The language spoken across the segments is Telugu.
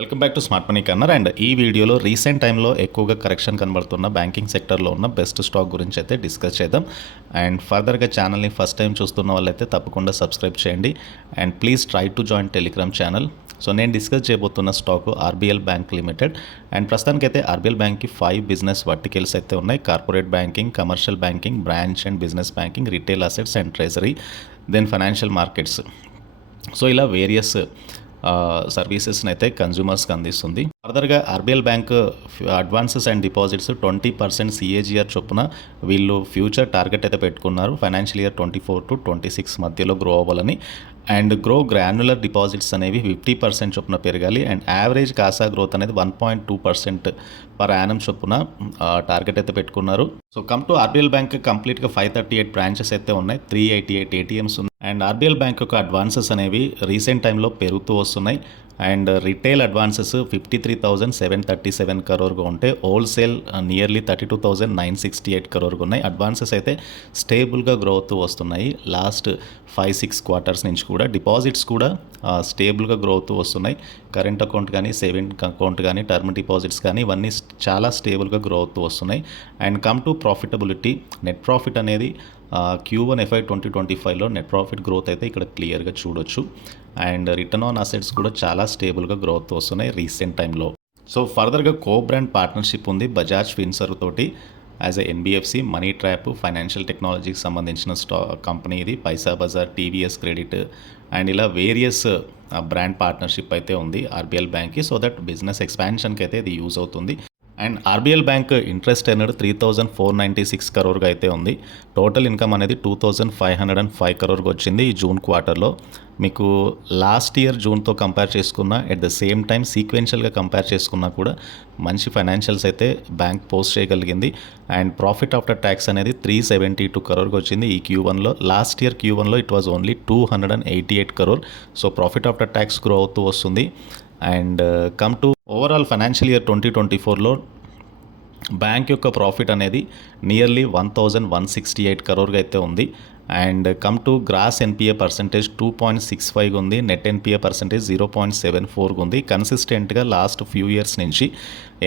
Welcome back to smart money corner and ఈ వీడియోలో రీసెంట్ టైంలో ఎక్కువగా కరెక్షన్ కనబడుతున్న బ్యాంకింగ్ సెక్టర్లో ఉన్న బెస్ట్ స్టాక్ గురించి అయితే డిస్కస్ చేద్దాం. అండ్ ఫర్దర్గా ఛానల్ని ఫస్ట్ టైం చూస్తున్న వాళ్ళైతే తప్పకుండా సబ్స్క్రైబ్ చేయండి. And please try to join Telegram channel so నేను డిస్కస్ చేయబోతున్న stock RBL bank limited and ప్రస్తుతానికైతే ఆర్బీఎల్ బ్యాంక్కి ఫైవ్ బిజినెస్ వర్టికల్స్ అయితే ఉన్నాయి. Corporate banking commercial banking branch and business banking retail assets and treasury then financial markets so ఇలా వేరియస్ సర్వీసెస్ని అయితే కన్జ్యూమర్స్కి అందిస్తుంది. ఫర్దర్గా RBL bank advances and deposits twenty percent CAGR చొప్పున వీళ్ళు ఫ్యూచర్ టార్గెట్ అయితే పెట్టుకున్నారు. Financial year twenty four to twenty six మధ్యలో గ్రో అవ్వాలని. అండ్ గ్రో గ్రాన్యులర్ డిపాజిట్స్ అనేవి ఫిఫ్టీ పర్సెంట్ చొప్పున పెరగాలి. అండ్ యావరేజ్ కాసా గ్రోత్ అనేది one point two percent per annum చొప్పున టార్గెట్ అయితే పెట్టుకున్నారు. So come to RBL bank కంప్లీట్గా ఫైవ్ థర్టీ ఎయిట్ బ్రాంచెస్ అయితే ఉన్నాయి. త్రీ ఎయిటీ ఎయిట్ ఏటీఎంస్ ఉన్నాయి. అండ్ ఆర్బీఎల్ బ్యాంక్ యొక్క అడ్వాన్సెస్ అనేవి రీసెంట్ టైంలో పెరుగుతూ వస్తున్నాయి. And retail advances fifty three thousand seven thirty seven కరోర్గా ఉంటే wholesale nearly uh, thirty two thousand nine sixty eight కరోర్గా ఉన్నాయి. అడ్వాన్సెస్ అయితే స్టేబుల్గా గ్రో అవుతూ వస్తున్నాయి. లాస్ట్ ఫైవ్ సిక్స్ క్వార్టర్స్ నుంచి కూడా డిపాజిట్స్ కూడా uh, స్టేబుల్గా గ్రో అవుతూ వస్తున్నాయి. కరెంట్ అకౌంట్ కానీ సేవింగ్ అకౌంట్ కానీ టర్మ్ డిపాజిట్స్ కానీ ఇవన్నీ చాలా స్టేబుల్గా గ్రో అవుతూ వస్తున్నాయి. And come to profitability net profit అనేది Q one FY twenty twenty ఫైవ్లో నెట్ ప్రాఫిట్ గ్రోత్ అయితే ఇక్కడ క్లియర్గా చూడొచ్చు. అండ్ రిటర్న్ ఆన్ అసెట్స్ కూడా చాలా స్టేబుల్గా గ్రోత్ వస్తున్నాయి రీసెంట్ టైంలో సో ఫర్దర్గా కో బ్రాండ్ పార్ట్నర్షిప్ ఉంది బజాజ్ ఫిన్సర్ తోటి. As a NBFC MoneyTap financial టెక్నాలజీకి సంబంధించిన స్టా కంపెనీ ఇది. పైసా బజార్ టీవీఎస్ క్రెడిట్ అండ్ ఇలా వేరియస్ బ్రాండ్ పార్ట్నర్షిప్ అయితే ఉంది ఆర్బిఎల్ బ్యాంక్కి సో దట్ బిజినెస్ ఎక్స్పాన్షన్కి అయితే ఇది యూజ్ అవుతుంది. అండ్ ఆర్బీఎల్ బ్యాంక్ ఇంట్రెస్ట్ అనేది three thousand four ninety six కరోర్గా అయితే ఉంది. టోటల్ ఇన్కమ్ అనేది two thousand five hundred and five కరోర్గా వచ్చింది ఈ జూన్ క్వార్టర్లో. మీకు లాస్ట్ ఇయర్ జూన్తో కంపేర్ చేసుకున్న ఎట్ ద సేమ్ టైం సీక్వెన్షియల్గా కంపేర్ చేసుకున్నా కూడా మంచి ఫైనాన్షియల్స్ అయితే బ్యాంక్ పోస్ట్ చేయగలిగింది. అండ్ ప్రాఫిట్ ఆఫ్టర్ ట్యాక్స్ అనేది త్రీ సెవెంటీ టూ కరోర్కి వచ్చింది ఈ క్యూ వన్లో లాస్ట్ ఇయర్ క్యూ వన్లో it was only two hundred and eighty eight crore. So profit after tax grow అవుతూ వస్తుంది. And come to overall financial year twenty twenty ఫోర్లో బ్యాంక్ యొక్క ప్రాఫిట్ అనేది nearly one thousand one sixty eight కరోర్గా అయితే ఉంది. And come to gross NPA percentage two point six five ఉంది. Net NPA percentage zero point seven ఫోర్గా ఉంది. కన్సిస్టెంట్గా లాస్ట్ ఫ్యూ ఇయర్స్ నుంచి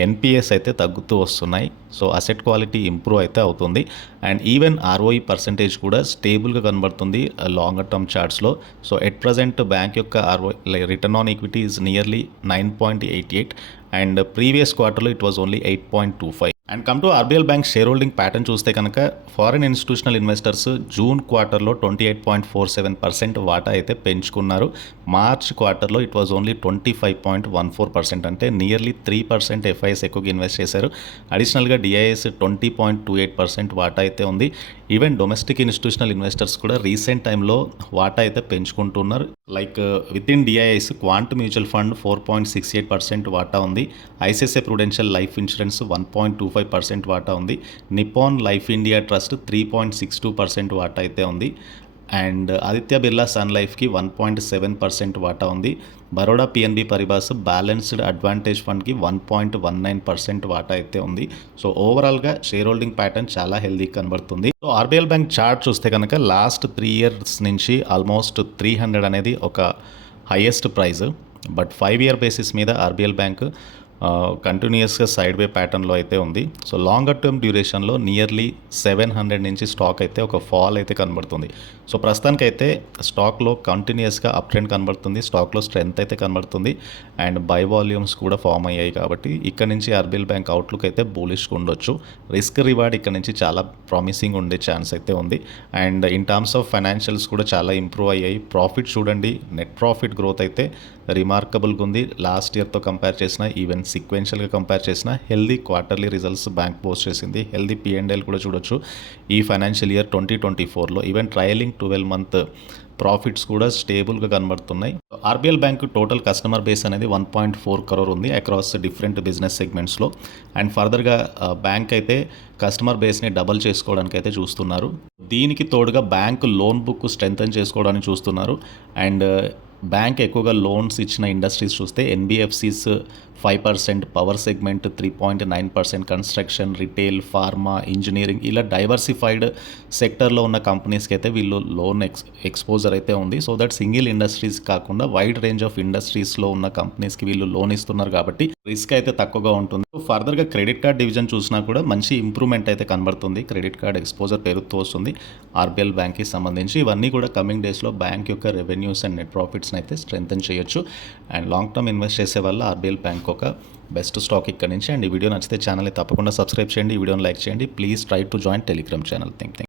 ఎన్పిఎస్ అయితే తగ్గుతూ వస్తున్నాయి. సో అసెట్ క్వాలిటీ ఇంప్రూవ్ అయితే అవుతుంది. అండ్ ఈవెన్ ఆర్ఓఈ పర్సంటేజ్ కూడా స్టేబుల్గా కనబడుతుంది లాంగర్ టర్మ్ చార్ట్స్లో. సో ఎట్ ప్రజెంట్ బ్యాంక్ యొక్క R O return on equity is nearly nine point eight eight. And previous క్వార్టర్లో it was only eight point two five. And come to RBL bank share holding pattern చూస్తే కనుక ఫారిన్ ఇన్స్టిట్యూషనల్ ఇన్వెస్టర్స్ జూన్ క్వార్టర్లో twenty eight point four seven percent వాటా అయితే పెంచుకున్నారు. మార్చ్ క్వార్టర్లో it was only twenty five point one four percent అంటే నియర్లీ త్రీ పర్సెంట్ ఎఫ్ఐఎస్ ఎక్కువగా ఇన్వెస్ట్ చేశారు. అడిషనల్గా DIs twenty point two eight percent వాటా అయితే ఉంది. ఈవెన్ డొమెస్టిక్ ఇన్స్టిట్యూషనల్ ఇన్వెస్టర్స్ కూడా రీసెంట్ టైంలో వాటా అయితే పెంచుకుంటున్నారు. Like with in DIs quant mutual fund four point six eight percent వాటా ఉంది. ICICI prudential life insurance one point two five percent వాటా ఉంది. Nippon life India trust three point six two percent వాటా అయితే ఉంది. అండ్ ఆదిత్య బిర్లా సన్ లైఫ్కి వన్ పాయింట్ సెవెన్ పర్సెంట్ వాటా ఉంది. Baroda PNB Paribas balanced advantage ఫండ్కి one point one nine percent వాటా అయితే ఉంది. సో ఓవరాల్గా షేర్ హోల్డింగ్ ప్యాటర్న్ చాలా హెల్దీ కనబడుతుంది. సో ఆర్బీఎల్ బ్యాంక్ చార్ట్ చూస్తే కనుక లాస్ట్ త్రీ ఇయర్స్ నుంచి ఆల్మోస్ట్ త్రీ హండ్రెడ్ అనేది ఒక highest price but five year basis మీద ఆర్బీఎల్ బ్యాంక్ కంటిన్యూస్గా సైడ్ వే ప్యాటర్న్లో అయితే ఉంది. సో లాంగర్ టర్మ్ డ్యూరేషన్లో నియర్లీ సెవెన్ హండ్రెడ్ నుంచి స్టాక్ అయితే ఒక ఫాల్ అయితే కనబడుతుంది. సో ప్రస్తుతానికైతే స్టాక్లో కంటిన్యూస్గా అప్ ట్రెండ్ కనబడుతుంది. స్టాక్లో స్ట్రెంత్ అయితే కనబడుతుంది. అండ్ బై వాల్యూమ్స్ కూడా ఫామ్ అయ్యాయి కాబట్టి ఇక్కడ నుంచి ఆర్బీఎల్ బ్యాంక్ అవుట్లుక్ అయితే బూలిష్గా ఉండొచ్చు. రిస్క్ రివార్డ్ ఇక్కడ నుంచి చాలా ప్రామిసింగ్ ఉండే ఛాన్స్ అయితే ఉంది. And in terms of financials కూడా చాలా ఇంప్రూవ్ అయ్యాయి. ప్రాఫిట్ చూడండి. నెట్ ప్రాఫిట్ గ్రోత్ అయితే రిమార్కబుల్గా ఉంది. లాస్ట్ ఇయర్తో కంపేర్ చేసిన ఈవెన్ సీక్వెన్షియల్గా కంపేర్ చేసిన healthy quarterly results bank post చేసింది. హెల్దీ పిఎండ్ఎల్ కూడా చూడొచ్చు. ఈ ఫైనాన్షియల్ ఇయర్ ట్వంటీ ట్వంటీ ఫోర్లో even trailing twelve month profits కూడా స్టేబుల్గా కనబడుతున్నాయి. RBL bank total customer base అనేది వన్ పాయింట్ ఫోర్ కరోర్ ఉంది అక్రాస్ డిఫరెంట్ బిజినెస్ సెగ్మెంట్స్లో అండ్ ఫర్దర్గా బ్యాంక్ అయితే కస్టమర్ బేస్ని డబల్ చేసుకోవడానికి అయితే చూస్తున్నారు. దీనికి తోడుగా బ్యాంక్ లోన్ బుక్ స్ట్రెంగ్థన్ చేసుకోవడానికి చూస్తున్నారు. అండ్ బ్యాంక్ ఎక్కువగా లోన్స్ ఇచ్చిన ఇండస్ట్రీస్ చూస్తే NBFCs five percent power segment three point nine percent construction retail pharma engineering ఇలా డైవర్సిఫైడ్ సెక్టర్లో ఉన్న కంపెనీస్కి అయితే వీళ్ళు లోన్ ఎక్స్ ఎక్స్పోజర్ అయితే ఉంది. సో దట్ సింగిల్ ఇండస్ట్రీస్ కాకుండా వైడ్ రేంజ్ ఆఫ్ ఇండస్ట్రీస్లో ఉన్న కంపెనీస్కి వీళ్ళు లోన్ ఇస్తున్నారు కాబట్టి రిస్క్ అయితే తక్కువగా ఉంటుంది. సో ఫర్దర్గా క్రెడిట్ కార్డ్ డివిజన్ చూసినా కూడా మంచి ఇంప్రూవ్మెంట్ అయితే కనబడుతుంది. క్రెడిట్ కార్డ్ ఎక్స్పోజర్ పెరుగుతూ వస్తుంది. ఆర్బీఎల్ బ్యాంక్కి సంబంధించి ఇవన్నీ కూడా కమింగ్ డేస్లో బ్యాంక్ యొక్క రెవెన్యూస్ అండ్ నెట్ ప్రాఫిట్స్ని అయితే స్ట్రెంగ్తన్ చేయొచ్చు. అండ్ లాంగ్ టర్మ్ ఇన్వెస్ట్ చేసే వల్ల ఆర్బీఎల్ బ్యాంక్ ఒక బెస్ట్ స్టాక్ ఇక్కడ నుంచి అండ్. ఈ వీడియో నచ్చితే ఛానల్ని తప్పకుండా సబ్స్క్రైబ్ చేయండి. ఈ వీడియోని లైక్ చేయండి. Please try to join Telegram channel. Think think